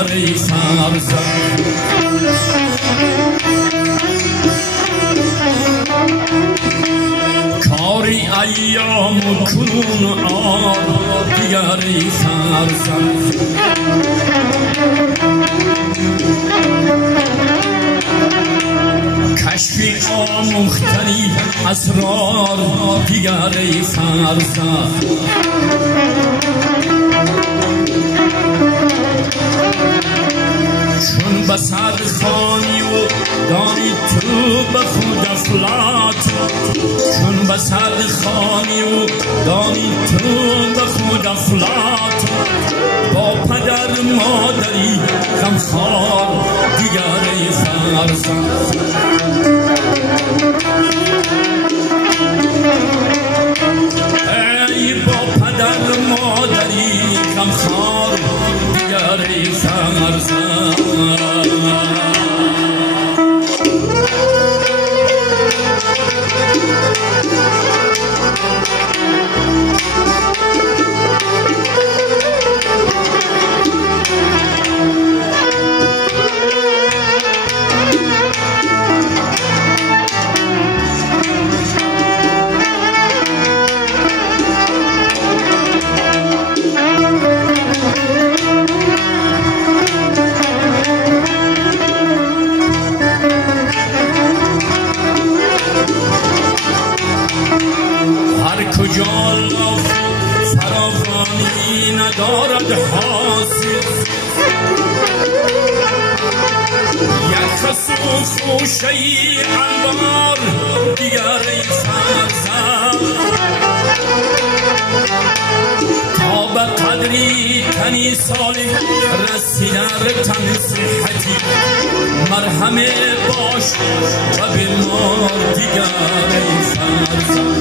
دیگر ای فرزند. کاری ایام کنون آر دیگر ای فرزند. کشفی آموختنی اسرار دیگر ای فرزند. چون بسر خانی و دانی تو به خود افلاط، چون بسر خانی و دانی تو به خود افلاط، با پدر مادری غمخوار دیگر ای فرزند. ای با پدر مادری غمخوار دیگر ای فرزند. کجا لاف فراوانی ندارد حاصل، یک خسوف خوشهی انبار دیگر ای فرزند. تا به قدری تنی سالی رسیدر تن صحتی، مرهم باش و بیمار دیگر ای فرزند.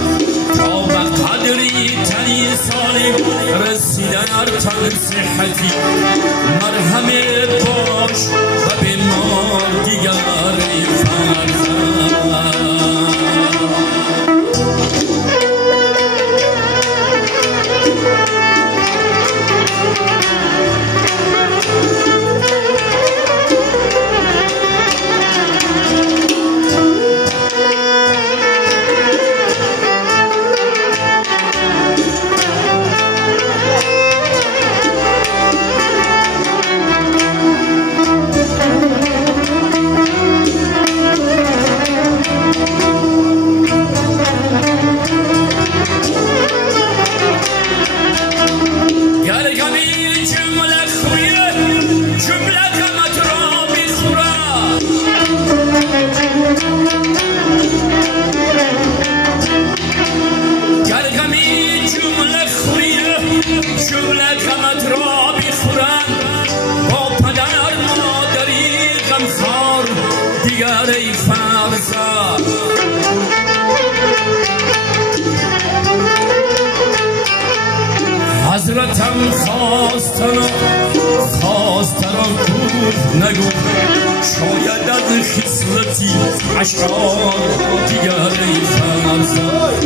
تا به قدری تنی سالم رسیدن تن صحتی، مرهم باش و بیمار دیگر ای فرزند. دیگر ای فرزند. حضرتم خواستن را گفت نگفت، شاید از خصلتی اشعار دیگر ای فرزند.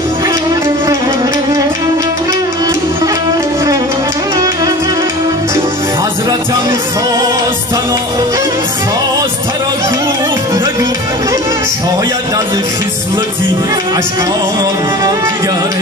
حضرتم خواستن را گفت نگفت، شاید از خصلتی اشعار دیگر